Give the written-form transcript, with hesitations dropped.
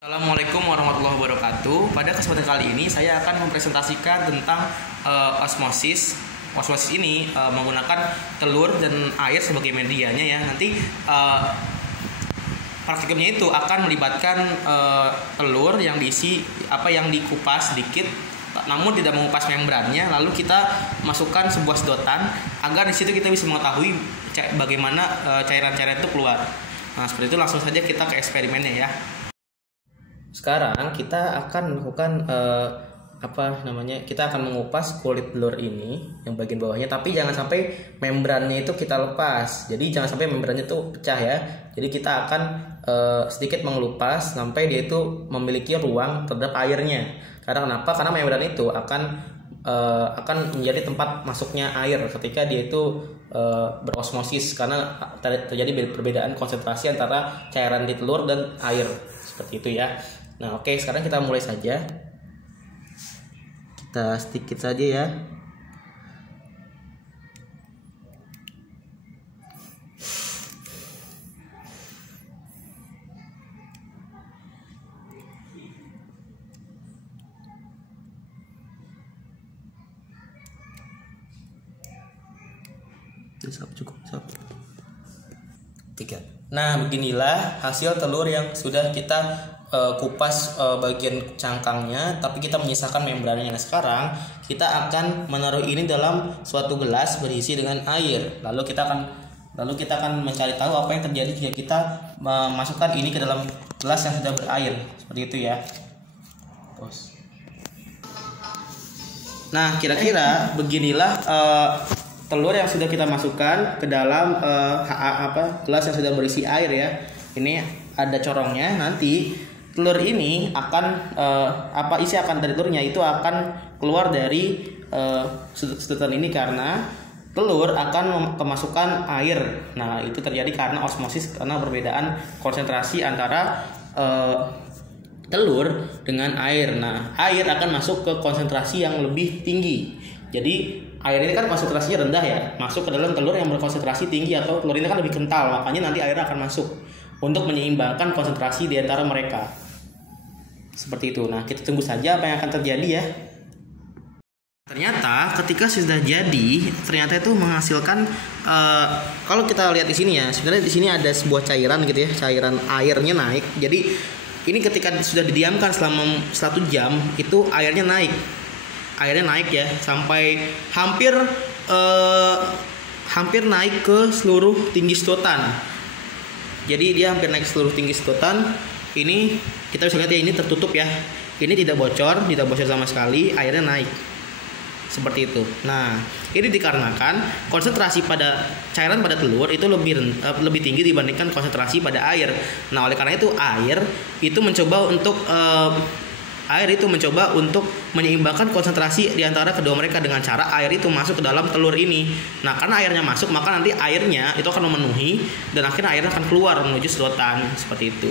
Assalamualaikum warahmatullahi wabarakatuh. Pada kesempatan kali ini saya akan mempresentasikan tentang osmosis. Osmosis ini menggunakan telur dan air sebagai medianya ya. Nanti praktikumnya itu akan melibatkan telur yang diisi yang dikupas sedikit, namun tidak mengupas membrannya. Lalu kita masukkan sebuah sedotan agar di situ kita bisa mengetahui bagaimana cairan-cairan itu keluar. Nah, seperti itu, langsung saja kita ke eksperimennya ya. Sekarang kita akan melakukan kita akan mengupas kulit telur ini yang bagian bawahnya, tapi jangan sampai membrannya itu kita lepas. Jadi jangan sampai membrannya itu pecah ya. Jadi kita akan sedikit mengelupas sampai dia itu memiliki ruang terhadap airnya. Karena kenapa? Karena membran itu akan menjadi tempat masuknya air ketika dia itu berosmosis, karena terjadi perbedaan konsentrasi antara cairan di telur dan air, seperti itu ya. Nah, oke, sekarang kita mulai saja. Kita sedikit saja ya. Cukup. 3. Nah, beginilah hasil telur yang sudah kita kupas bagian cangkangnya, tapi kita menyisakan membrannya. Nah, sekarang kita akan menaruh ini dalam suatu gelas berisi dengan air. Lalu kita akan mencari tahu apa yang terjadi jika kita memasukkan ini ke dalam gelas yang sudah berair. Seperti itu ya. Nah, kira-kira beginilah telur yang sudah kita masukkan ke dalam gelas yang sudah berisi air ya. Ini ada corongnya. Nanti telur ini akan isi akan dari telurnya itu akan keluar dari sedotan ini, karena telur akan kemasukan air. Nah, itu terjadi karena osmosis, karena perbedaan konsentrasi antara telur dengan air. Nah, air akan masuk ke konsentrasi yang lebih tinggi. Jadi air ini kan konsentrasinya rendah ya, masuk ke dalam telur yang berkonsentrasi tinggi, atau telur ini kan lebih kental, makanya nanti air akan masuk untuk menyeimbangkan konsentrasi di antara mereka. Seperti itu. Nah, kita tunggu saja apa yang akan terjadi ya. Ternyata ketika sudah jadi, ternyata itu menghasilkan kalau kita lihat di sini ya, sebenarnya di sini ada sebuah cairan gitu ya, cairan airnya naik. Jadi ini ketika sudah didiamkan selama 1 jam, itu airnya naik ya, sampai hampir naik ke seluruh tinggi sedotan. Jadi dia hampir naik ke seluruh tinggi sedotan. Ini kita bisa lihat ya, ini tertutup ya. Ini tidak bocor sama sekali, airnya naik. Seperti itu. Nah, ini dikarenakan konsentrasi pada cairan pada telur itu lebih tinggi dibandingkan konsentrasi pada air. Nah, oleh karena itu air itu mencoba untuk menyeimbangkan konsentrasi di antara kedua mereka dengan cara air itu masuk ke dalam telur ini. Nah, karena airnya masuk, maka nanti airnya itu akan memenuhi dan akhirnya airnya akan keluar menuju sedotan, seperti itu.